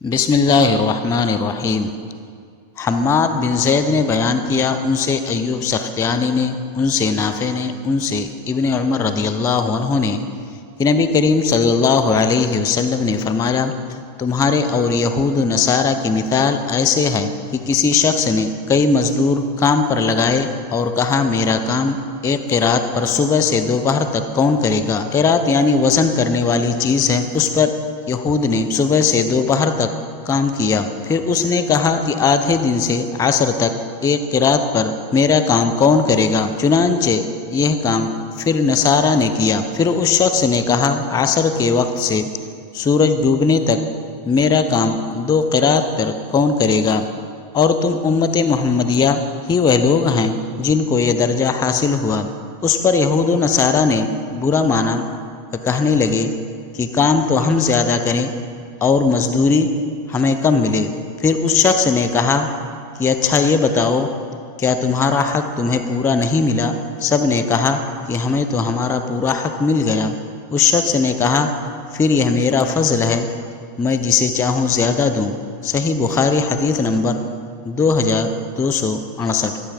بسم اللہ الرحمن الرحیم۔ حماد بن زید نے بیان کیا، ان سے ایوب سختیانی نے، ان سے نافع نے، ان سے ابن عمر رضی اللہ عنہ نے کہ نبی کریم صلی اللہ علیہ وسلم نے فرمایا، تمہارے اور یہود و نصارہ کی مثال ایسے ہے کہ کسی شخص نے کئی مزدور کام پر لگائے اور کہا میرا کام ایک قرات پر صبح سے دوپہر تک کون کرے گا۔ قرات یعنی وزن کرنے والی چیز ہے۔ اس پر یہود نے صبح سے دوپہر تک کام کیا۔ پھر اس نے کہا کہ آدھے دن سے عصر تک ایک قرات پر میرا کام کون کرے گا؟ چنانچہ یہ کام پھر نصارہ نے کیا۔ پھر اس شخص نے کہا عصر کے وقت سے سورج ڈوبنے تک میرا کام 2 قرات پر کون کرے گا؟ اور تم امت محمدیہ ہی وہ لوگ ہیں جن کو یہ درجہ حاصل ہوا۔ اس پر یہود و نصارہ نے برا مانا کہنے لگے کہ کام تو ہم زیادہ کریں اور مزدوری ہمیں کم ملے۔ پھر اس شخص نے کہا کہ اچھا یہ بتاؤ، کیا تمہارا حق تمہیں پورا نہیں ملا؟ سب نے کہا کہ ہمیں تو ہمارا پورا حق مل گیا۔ اس شخص نے کہا پھر یہ میرا فضل ہے، میں جسے چاہوں زیادہ دوں۔ صحیح بخاری حدیث نمبر 2268۔